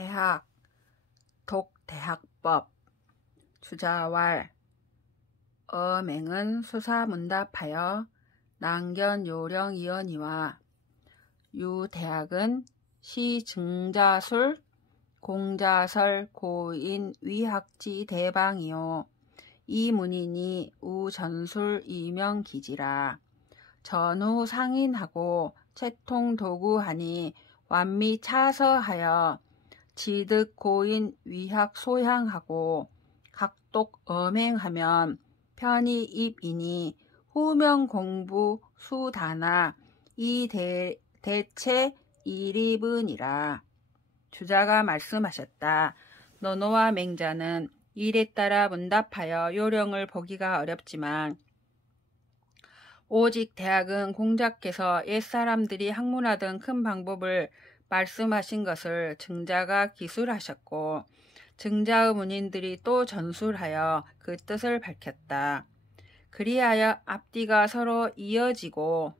대학, 독대학법, 주자왈, 어맹은 수사문답하여 난견요령이언이와 유대학은 시증자술, 공자설, 고인, 위학지 대방이요. 이문이니 우전술 이명기지라. 전후 상인하고 채통도구하니 완미 차서하여 지득 고인 위학 소향하고 각독 엄행하면 편히 입이니 후명 공부 수다나 이 대체 일입은이라. 주자가 말씀하셨다. 너노와 맹자는 일에 따라 문답하여 요령을 보기가 어렵지만 오직 대학은 공자께서 옛사람들이 학문하던 큰 방법을 말씀하신 것을 증자가 기술하셨고 증자의 문인들이 또 전술하여 그 뜻을 밝혔다. 그리하여 앞뒤가 서로 이어지고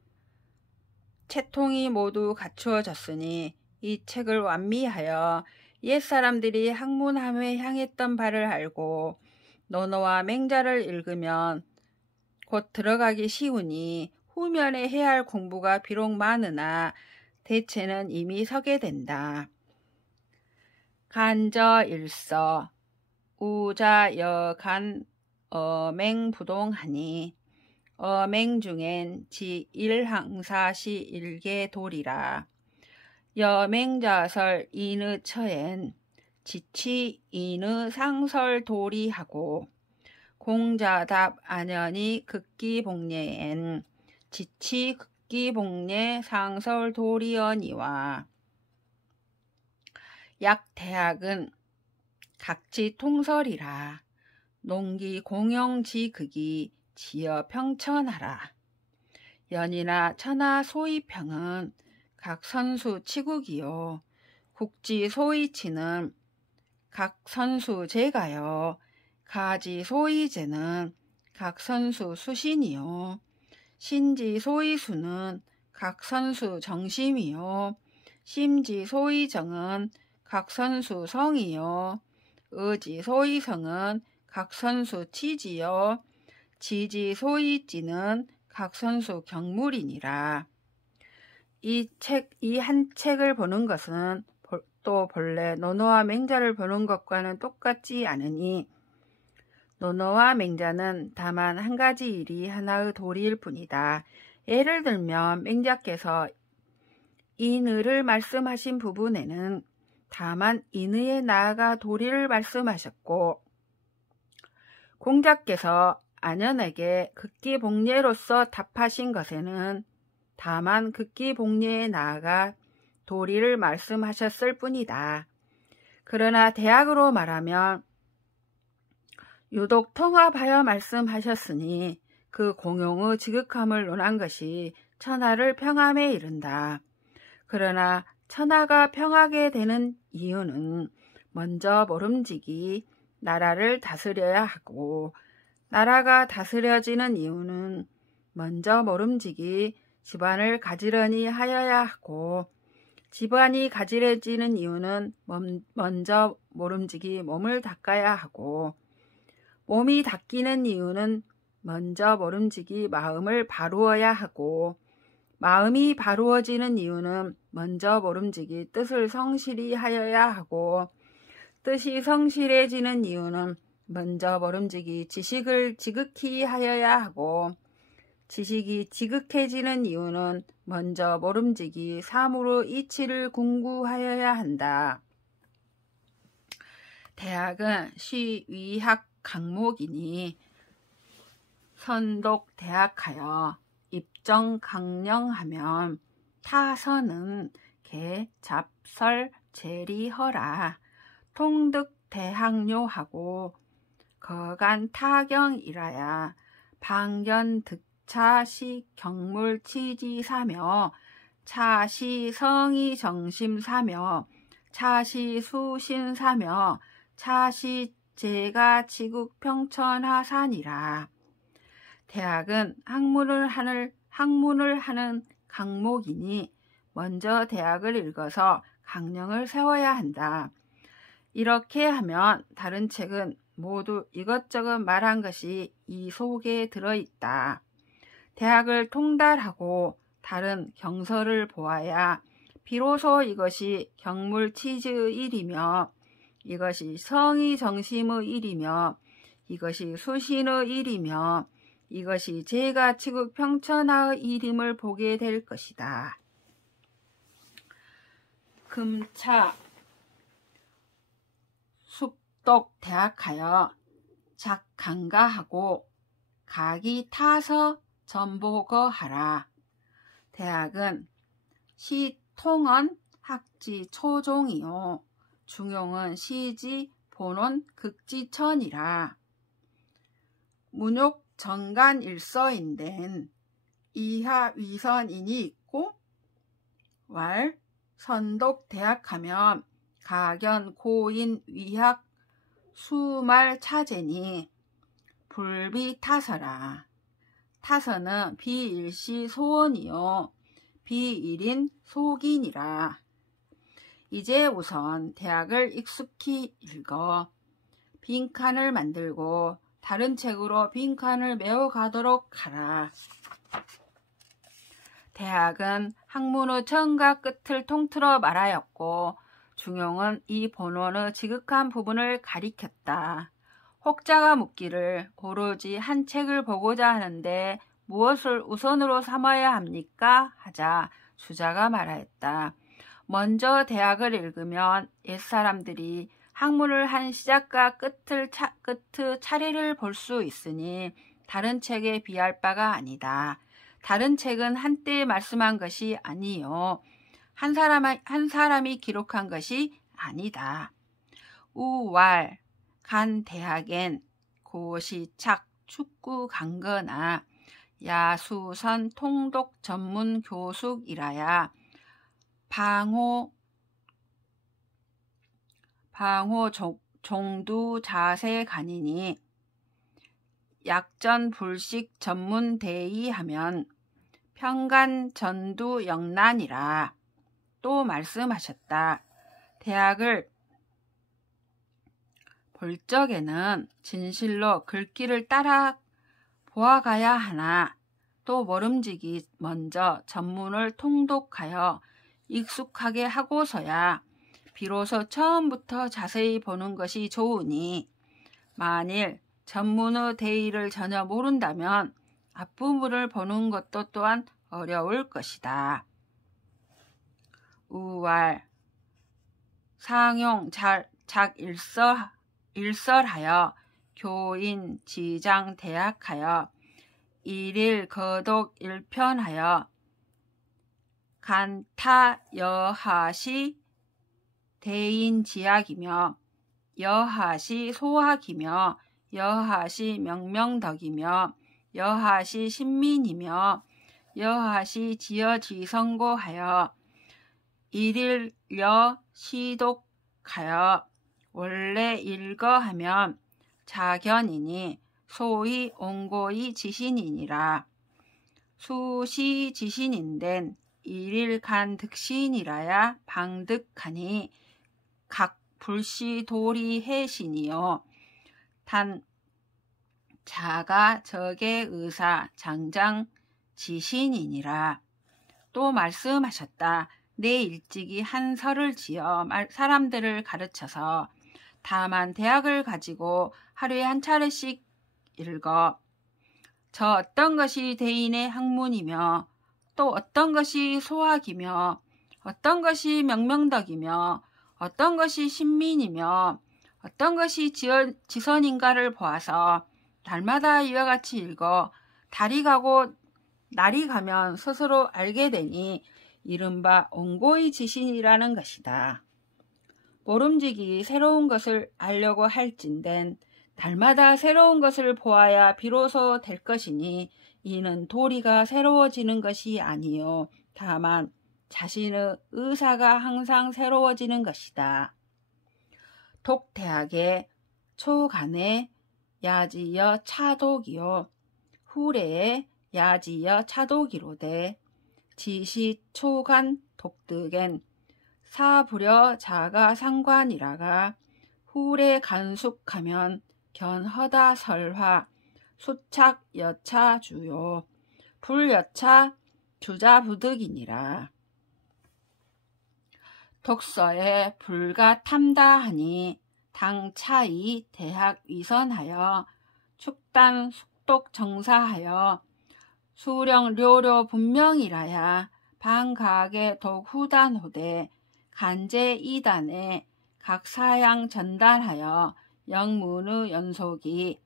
채통이 모두 갖추어졌으니 이 책을 완미하여 옛사람들이 학문함에 향했던 바를 알고 너노와 맹자를 읽으면 곧 들어가기 쉬우니 후면에 해야 할 공부가 비록 많으나 대체는 이미 서게 된다. 간저일서 우자여간 어맹부동하니 어맹 중엔 지일항사시 일개돌이라. 여맹자설 인의 처엔 지치 인의 상설돌이하고 공자답 안연히 극기복례엔 지치 극기복례 상설돌이언이와. 약대학은 각지 통설이라. 농기 공영지극이 지어 평천하라. 연이나 천하 소위평은 각 선수 치국이요. 국지 소위치는 각 선수 제가요. 가지 소위제는 각 선수 수신이요. 신지 소위수는 각 선수 정심이요. 심지 소위정은 각 선수 성이요. 의지 소위성은 각 선수 치지요. 지지 소위지는 각 선수 경물이니라. 이 한 책을 보는 것은 또 본래 너노와 맹자를 보는 것과는 똑같지 않으니 너노와 맹자는 다만 한 가지 일이 하나의 도리일 뿐이다. 예를 들면 맹자께서 인의를 말씀하신 부분에는 다만 인의에 나아가 도리를 말씀하셨고 공자께서 안연에게 극기복례로서 답하신 것에는 다만 극기복례에 나아가 도리를 말씀하셨을 뿐이다. 그러나 대학으로 말하면 유독 통합하여 말씀하셨으니 그 공용의 지극함을 논한 것이 천하를 평함에 이른다. 그러나 천하가 평하게 되는 이유는 먼저 모름지기 나라를 다스려야 하고 나라가 다스려지는 이유는 먼저 모름지기 집안을 가지런히 하여야 하고 집안이 가지런해지는 이유는 먼저 모름지기 몸을 닦아야 하고 몸이 닦이는 이유는 먼저 모름지기 마음을 바루어야 하고 마음이 바루어지는 이유는 먼저 모름지기 뜻을 성실히 하여야 하고 뜻이 성실해지는 이유는 먼저 모름지기 지식을 지극히 하여야 하고 지식이 지극해지는 이유는 먼저 모름지기 사무로 이치를 궁구하여야 한다. 대학은 시위학 강목이니 선독 대학하여 입정 강령하면 타선은 개 잡설 제리허라. 통득 대학료하고 거간 타경이라야 방견 득차시 경물 치지사며 차시 성이 정심사며 차시 수신사며 차시 제가 지국 평천하산이라. 대학은 학문을 하는 강목이니 먼저 대학을 읽어서 강령을 세워야 한다. 이렇게 하면 다른 책은 모두 이것저것 말한 것이 이 속에 들어있다. 대학을 통달하고 다른 경서를 보아야 비로소 이것이 경물치즈의 일이며 이것이 성의정심의 일이며 이것이 수신의 일이며 이것이 제가 치국 평천하의 일임을 보게 될 것이다. 금차 숙독 대학하여 작강가하고 각이 타서 전보거하라. 대학은 시통은 학지 초종이요 중용은 시지 본원 극지천이라. 문욕 정간일서인된 이하 위선인이 있고 왈 선독 대학하면 가견 고인 위학 수말 차제니 불비 타서라. 타서는 비일시 소원이요 비일인 속인이라. 이제 우선 대학을 익숙히 읽어 빈칸을 만들고 다른 책으로 빈칸을 메워가도록 하라. 대학은 학문의 처음과 끝을 통틀어 말하였고 중용은 이 본원의 지극한 부분을 가리켰다. 혹자가 묻기를 오로지 한 책을 보고자 하는데 무엇을 우선으로 삼아야 합니까? 하자 주자가 말하였다. 먼저 대학을 읽으면 옛사람들이 학문을 한 시작과 끝의 차례를 볼 수 있으니 다른 책에 비할 바가 아니다. 다른 책은 한때 말씀한 것이 아니요 한 사람이 기록한 것이 아니다. 우왈 간 대학엔 고시착 축구 강거나 야수선 통독 전문 교숙이라야 방호 종두 자세 간이니 약전 불식 전문 대의하면 평간 전두 영란이라. 또 말씀하셨다. 대학을 볼 적에는 진실로 글귀를 따라 보아가야 하나 또 모름지기 먼저 전문을 통독하여 익숙하게 하고서야 비로소 처음부터 자세히 보는 것이 좋으니 만일 전문의 대의를 전혀 모른다면 앞부분을 보는 것도 또한 어려울 것이다. 우왈 상용 일설하여 교인 지장 대학하여 일일 거독 일편하여 간타 여하시 대인지학이며 여하시 소학이며 여하시 명명덕이며 여하시 신민이며 여하시 지어지성고하여 일일여 시독하여 원래 읽어하면 자견이니 소위 옹고이 지신이니라. 수시 지신인된 일일간 득신이라야 방득하니 각 불시 도리 해신이요 단 자가 적의 의사 장장 지신이니라. 또 말씀하셨다. 내 일찍이 한 설을 지어 사람들을 가르쳐서 다만 대학을 가지고 하루에 한 차례씩 읽어 저 어떤 것이 대인의 학문이며 또 어떤 것이 소학이며 어떤 것이 명명덕이며 어떤 것이 신민이며 어떤 것이 지선인가를 보아서 날마다 이와 같이 읽어 달이 가고 날이 가면 스스로 알게 되니 이른바 옹고이 지신이라는 것이다. 모름지기 새로운 것을 알려고 할진된 달마다 새로운 것을 보아야 비로소 될 것이니 이는 도리가 새로워지는 것이 아니요 다만 자신의 의사가 항상 새로워지는 것이다. 독대학의 초간에 야지여 차독이요 후래에 야지여 차독이로되 지시 초간 독득엔 사부려 자가 상관이라가 후래 간숙하면 견허다 설화 수착 여차 주요 불여차 주자부득이니라. 독서에 불가 탐다하니 당차이 대학 위선하여 축단 숙독 정사하여 수령 료료 분명이라야 방각의 독후단호대 간제 이단에 각 사양 전달하여 영문의 연속이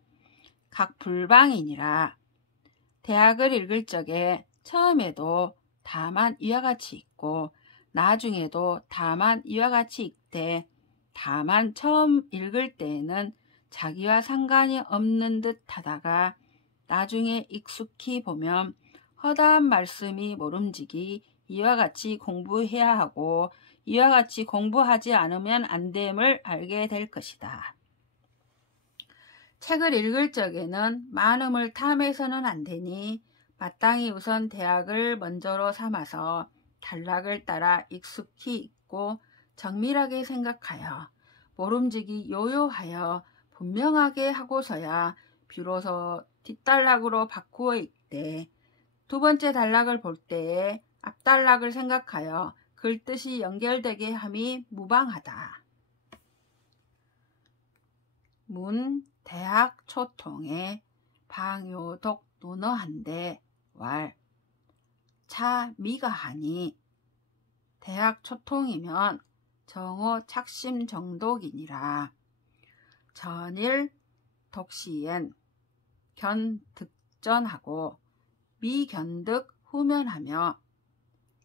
각 불방이니라. 대학을 읽을 적에 처음에도 다만 이와 같이 읽고 나중에도 다만 이와 같이 읽되 다만 처음 읽을 때에는 자기와 상관이 없는 듯 하다가 나중에 익숙히 보면 허다한 말씀이 모름지기 이와 같이 공부해야 하고 이와 같이 공부하지 않으면 안 됨을 알게 될 것이다. 책을 읽을 적에는 많음을 탐해서는 안 되니 마땅히 우선 대학을 먼저로 삼아서 단락을 따라 익숙히 읽고 정밀하게 생각하여 모름지기 요요하여 분명하게 하고서야 비로소 뒷단락으로 바꾸어 읽되 두 번째 단락을 볼 때에 앞단락을 생각하여 글뜻이 연결되게 함이 무방하다. 문 대학 초통에 방요독 논어한데 왈 차 미가하니 대학 초통이면 정오 착심 정독이니라. 전일 독시엔 견득전하고 미견득 후면하며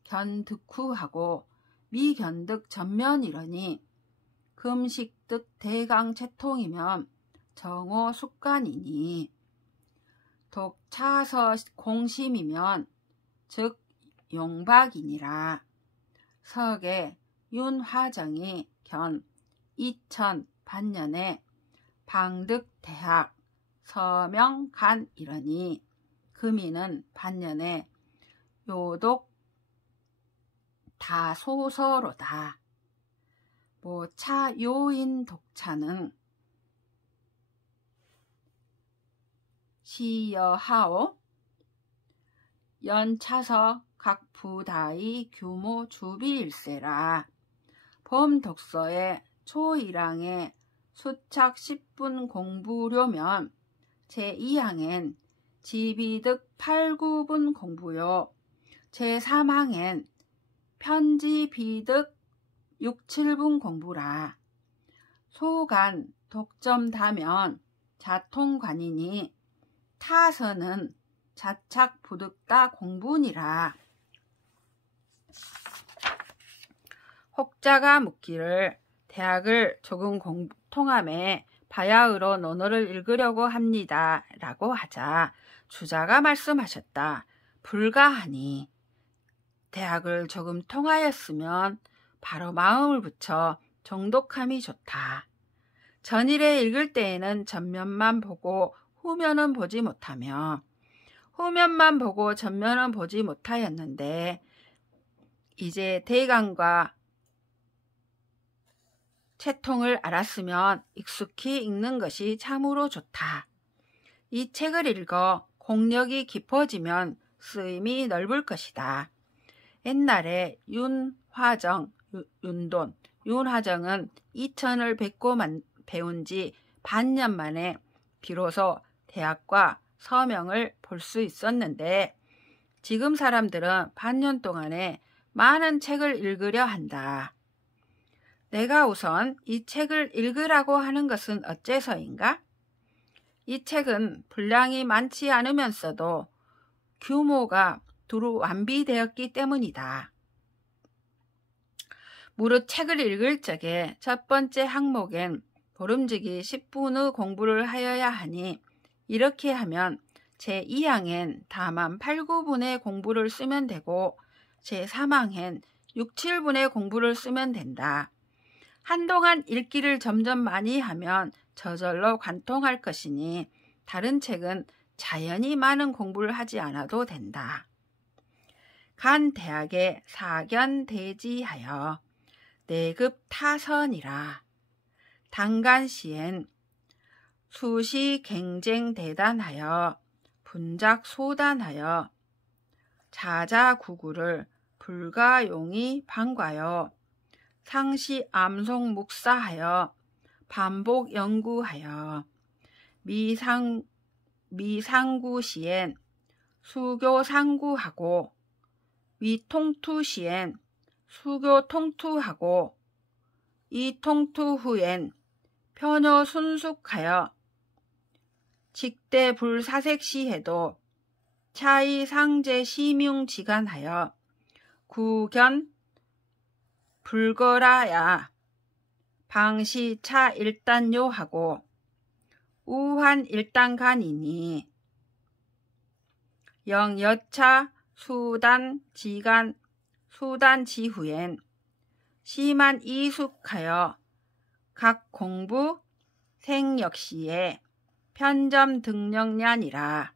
견득후하고 미견득 전면이러니 금식득 대강 채통이면 정오 숙간이니 독차서 공심이면 즉 용박이니라. 석의 윤화정이 견 2000반년에 방득대학 서명간이러니 금이는 반년에 요독 다소서로다. 모차 요인 독차는 시여하오 연차서 각 부다의 규모 주비일세라. 범독서에 초1항에 수착 10분 공부료면 제2항엔 지비득 8, 9분 공부요. 제3항엔 편지비득 6, 7분 공부라. 소간 독점다면 자통관이니 타서는 자착 부득다 공분이라. 혹자가 묻기를 대학을 조금 통함에 바야흐로 논어를 읽으려고 합니다 라고 하자 주자가 말씀하셨다. 불가하니 대학을 조금 통하였으면 바로 마음을 붙여 정독함이 좋다. 전일에 읽을 때에는 전면만 보고 후면은 보지 못하며 후면만 보고 전면은 보지 못하였는데 이제 대강과 채통을 알았으면 익숙히 읽는 것이 참으로 좋다. 이 책을 읽어 공력이 깊어지면 쓰임이 넓을 것이다. 옛날에 윤화정, 윤돈, 윤화정은 2000을 뵙고 배운 지 반년 만에 비로소 대학과 서명을 볼 수 있었는데 지금 사람들은 반년 동안에 많은 책을 읽으려 한다. 내가 우선 이 책을 읽으라고 하는 것은 어째서인가? 이 책은 분량이 많지 않으면서도 규모가 두루 완비되었기 때문이다. 무릇 책을 읽을 적에 첫 번째 항목엔 보름지기 10분의 공부를 하여야 하니 이렇게 하면 제2항엔 다만 8, 9분의 공부를 쓰면 되고 제3항엔 6, 7분의 공부를 쓰면 된다. 한동안 읽기를 점점 많이 하면 저절로 관통할 것이니 다른 책은 자연히 많은 공부를 하지 않아도 된다. 간 대학에 사견대지하여 내급 타선이라. 단간시엔 수시 갱쟁 대단하여 분작 소단하여 자자구구를 불가용이 방과여 상시 암송 묵사하여 반복 연구하여 미상구시엔 수교 상구하고 위통투시엔 수교 통투하고 이통투 후엔 편여 순숙하여 직대 불사색시해도 차이 상제 시명지간하여 구견 불거라야 방시 차 일단요하고 우한 일단간이니 영여차 수단 지간 수단 지후엔 시만 이숙하여 각 공부 생역시에 편점 등령량이라.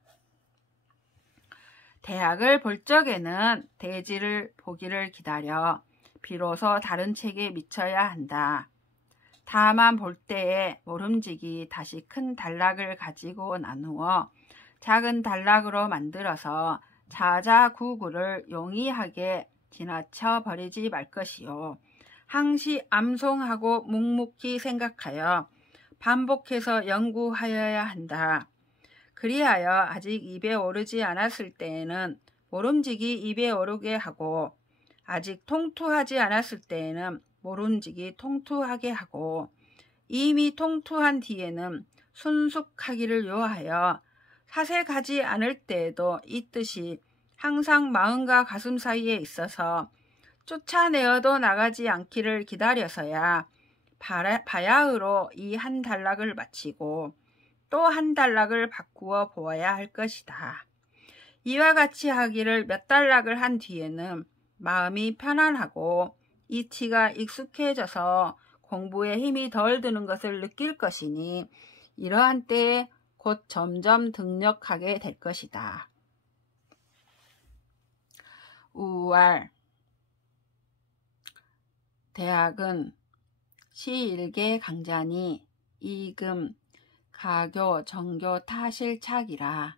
대학을 볼 적에는 대지를 보기를 기다려 비로소 다른 책에 미쳐야 한다. 다만 볼 때에 모름지기 다시 큰 단락을 가지고 나누어 작은 단락으로 만들어서 자자구구를 용이하게 지나쳐 버리지 말 것이요. 항시 암송하고 묵묵히 생각하여 반복해서 연구하여야 한다. 그리하여 아직 입에 오르지 않았을 때에는 모름지기 입에 오르게 하고 아직 통투하지 않았을 때에는 모름지기 통투하게 하고 이미 통투한 뒤에는 순숙하기를 요하여 사색하지 않을 때에도 이 뜻이 항상 마음과 가슴 사이에 있어서 쫓아내어도 나가지 않기를 기다려서야 바야흐로 이 한 단락을 마치고 또 한 단락을 바꾸어 보아야 할 것이다. 이와 같이 하기를 몇 단락을 한 뒤에는 마음이 편안하고 이치가 익숙해져서 공부에 힘이 덜 드는 것을 느낄 것이니 이러한 때에 곧 점점 등력하게 될 것이다. 우왈 대학은 시일계 강자니 이금 가교 정교 타실착이라.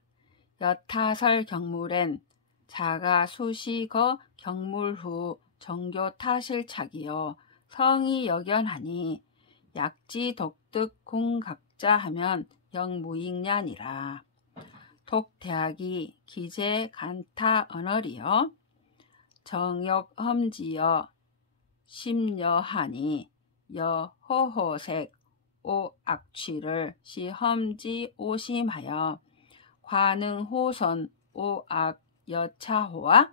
여타설 경물엔 자가 수시거 경물 후 정교 타실착이요 성이 역연하니 약지 독득 공각자 하면 영무익냐니라. 독대학이 기재 간타 언어리여 정역 험지여 심여하니 여호호색 오악취를 시험지 오심하여 관응호선 오악 여차호와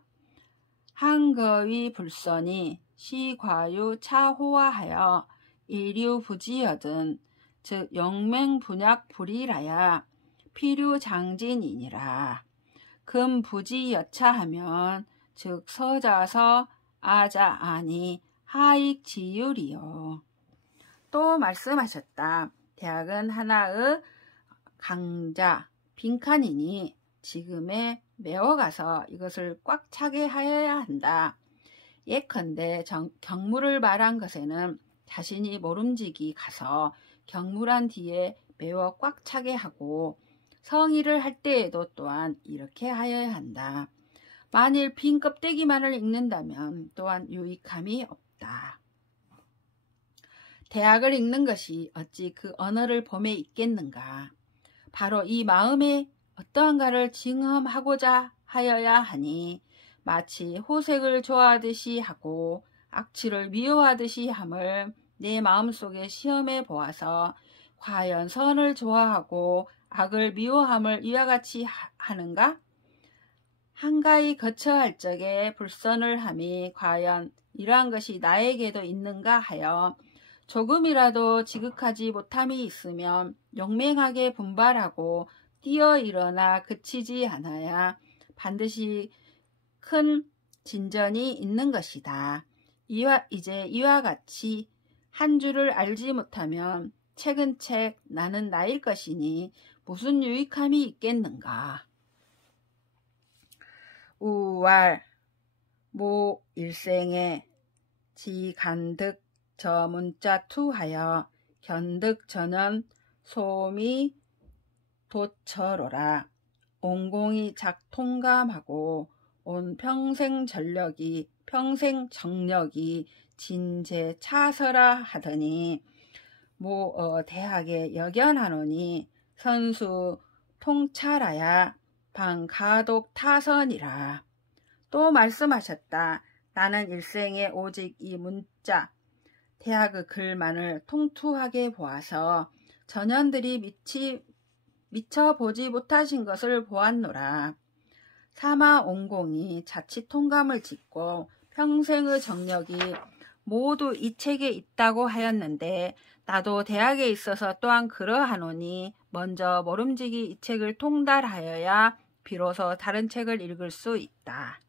한거위 불선이 시과유 차호화하여 일유부지여든 즉 영맹분약 불이라야 필유장진이니라. 금부지 여차하면 즉 서자서 아자아니 하익지율이요. 또 말씀하셨다. 대학은 하나의 강자 빈칸이니 지금에 메워가서 이것을 꽉 차게 하여야 한다. 예컨대 경물을 말한 것에는 자신이 모름지기 가서 경물한 뒤에 메워 꽉 차게 하고 성의를 할 때에도 또한 이렇게 하여야 한다. 만일 빈 껍데기만을 읽는다면 또한 유익함이 없다. 대학을 읽는 것이 어찌 그 언어를 봄에 있겠는가. 바로 이 마음에 어떠한가를 징험하고자 하여야 하니 마치 호색을 좋아하듯이 하고 악취를 미워하듯이 함을 내 마음속에 시험해 보아서 과연 선을 좋아하고 악을 미워함을 이와 같이 하는가? 한가히 거쳐 할 적에 불선을 함이 과연 이러한 것이 나에게도 있는가 하여 조금이라도 지극하지 못함이 있으면 용맹하게 분발하고 뛰어 일어나 그치지 않아야 반드시 큰 진전이 있는 것이다. 이제 이와 같이 한 줄을 알지 못하면 책은 책 나는 나일 것이니 무슨 유익함이 있겠는가. 우왈 모 일생에 지간득 저 문자 투하여 견득전은 소미 도처로라. 온공이 작통감하고 온 평생 정력이 진제 차서라 하더니 대학에 역연하노니 선수 통찰하야 방가독 타선이라. 또 말씀하셨다. 나는 일생에 오직 이 문자 대학의 글만을 통투하게 보아서 전현들이 미처 보지 못하신 것을 보았노라. 사마온공이 자칫 통감을 짓고 평생의 정력이 모두 이 책에 있다고 하였는데 나도 대학에 있어서 또한 그러하노니 먼저 모름지기 이 책을 통달하여야 비로소 다른 책을 읽을 수 있다.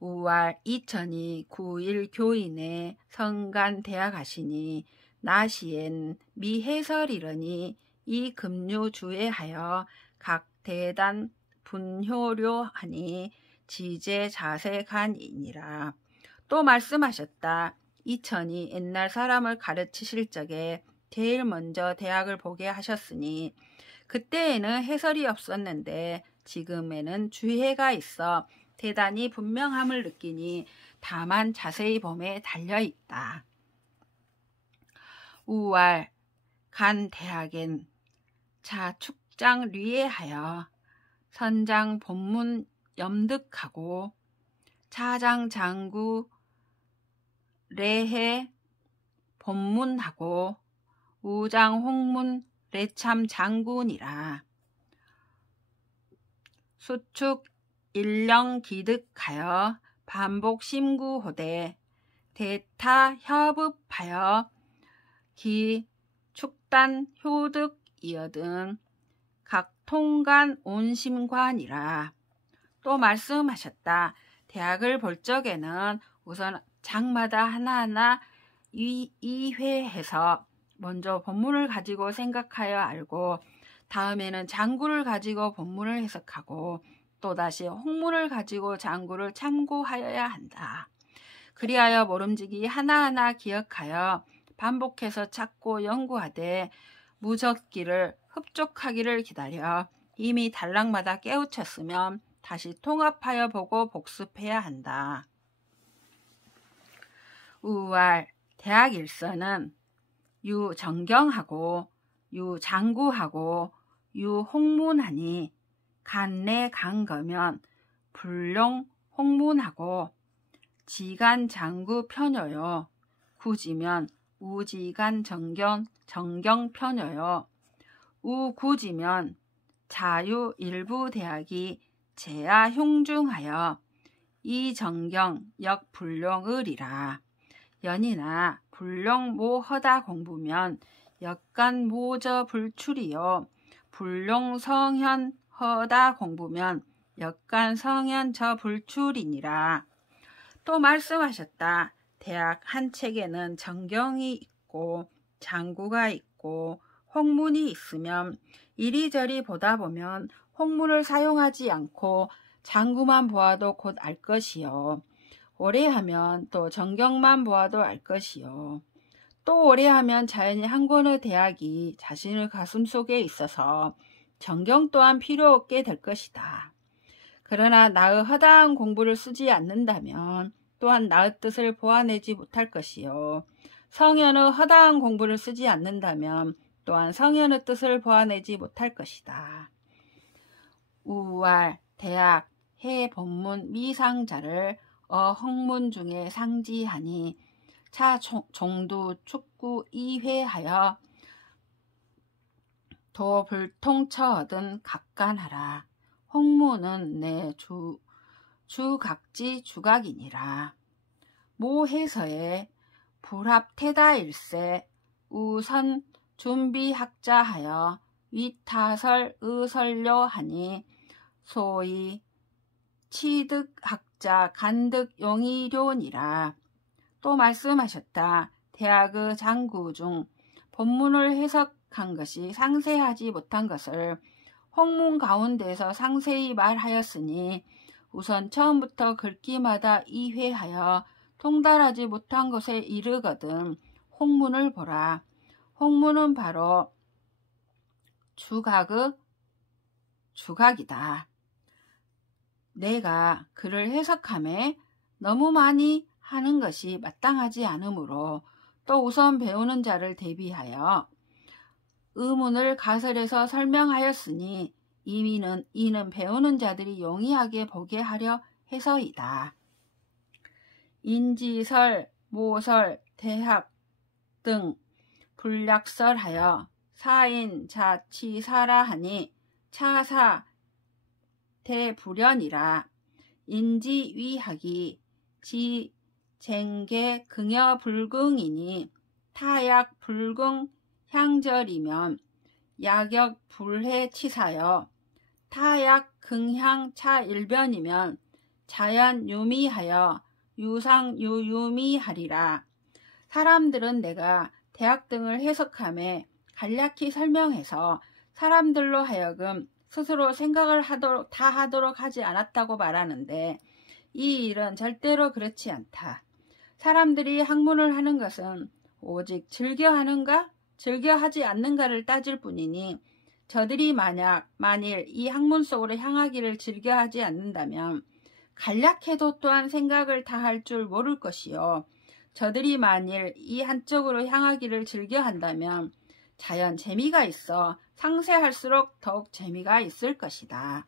5월 2009일 교인의 성간 대학하시니 나시엔 미해설이러니 이 금류주의하여 각 대단 분효료하니 지제 자세간이니라. 또 말씀하셨다. 이천이 옛날 사람을 가르치실 적에 제일 먼저 대학을 보게 하셨으니 그때에는 해설이 없었는데 지금에는 주해가 있어 대단히 분명함을 느끼니 다만 자세히 봄에 달려있다. 5월 간 대학엔 자축장 류예하여 선장 본문 염득하고 차장 장구 레해 본문하고 우장 홍문 레참 장군이라. 수축 일령 기득하여 반복 심구호대 대타 협읍하여 기 축단 효득 이어든 각 통간 온심관이라. 또 말씀하셨다. 대학을 볼 적에는 우선 장마다 하나하나 이회해서 먼저 본문을 가지고 생각하여 알고 다음에는 장구를 가지고 본문을 해석하고 또다시 홍문을 가지고 장구를 참고하여야 한다. 그리하여 모름지기 하나하나 기억하여 반복해서 찾고 연구하되 무적기를 흡족하기를 기다려 이미 단락마다 깨우쳤으면 다시 통합하여 보고 복습해야 한다. 5월 대학 일서는 유정경하고 유장구하고 유홍문하니 간내 간거면 불룡 홍문하고 지간 장구 편여요. 구지면 우지간 정경 편여요. 우구지면 자유 일부 대학이 제야 흉중하여 이정경 역 불룡을이라. 연이나 불룡 모허다 공부면 역간 모저 불출이요. 불룡 성현 허다 공부면 역간 성현 저 불출이니라. 또 말씀하셨다. 대학 한 책에는 정경이 있고 장구가 있고 홍문이 있으면 이리저리 보다 보면 홍문을 사용하지 않고 장구만 보아도 곧 알 것이요. 오래 하면 또 정경만 보아도 알 것이요. 또 오래 하면 자연히 한 권의 대학이 자신의 가슴 속에 있어서 정경 또한 필요 없게 될 것이다. 그러나 나의 허다한 공부를 쓰지 않는다면 또한 나의 뜻을 보아내지 못할 것이요. 성현의 허다한 공부를 쓰지 않는다면 또한 성현의 뜻을 보아내지 못할 것이다. 우왈 대학 해 본문 미상자를 어학문 중에 상지하니 차 종두 축구 2회하여 도 불통처 얻은 각간하라. 홍문은 내 주각지 주각이니라. 모해서에 불합태다일세 우선 준비학자하여 위타설 의설료하니 소위 치득학자 간득용의료니라. 또 말씀하셨다. 대학의 장구 중 본문을 해석한 것이 상세하지 못한 것을 홍문 가운데서 상세히 말하였으니 우선 처음부터 글귀마다 이회하여 통달하지 못한 것에 이르거든 홍문을 보라. 홍문은 바로 주각의 주각이다. 내가 글을 해석함에 너무 많이 하는 것이 마땅하지 않으므로 또 우선 배우는 자를 대비하여 의문을 가설해서 설명하였으니 이는 배우는 자들이 용이하게 보게 하려 해서이다. 인지설, 모설, 대학 등 불약설하여 사인, 자치사라 하니 차사 대불연이라. 인지위학이 지쟁계 긍여불긍이니 타약 불긍 향절이면 야격 불해 치사여 타약 긍향 차일변이면 자연 유미하여 유상 유유미하리라. 사람들은 내가 대학 등을 해석함에 간략히 설명해서 사람들로 하여금 스스로 생각을 다 하도록 하지 않았다고 말하는데 이 일은 절대로 그렇지 않다. 사람들이 학문을 하는 것은 오직 즐겨 하는가 즐겨 하지 않는가를 따질 뿐이니 저들이 만일 이 학문 속으로 향하기를 즐겨 하지 않는다면 간략해도 또한 생각을 다 할 줄 모를 것이요. 저들이 만일 이 한쪽으로 향하기를 즐겨 한다면 자연 재미가 있어 상세할수록 더욱 재미가 있을 것이다.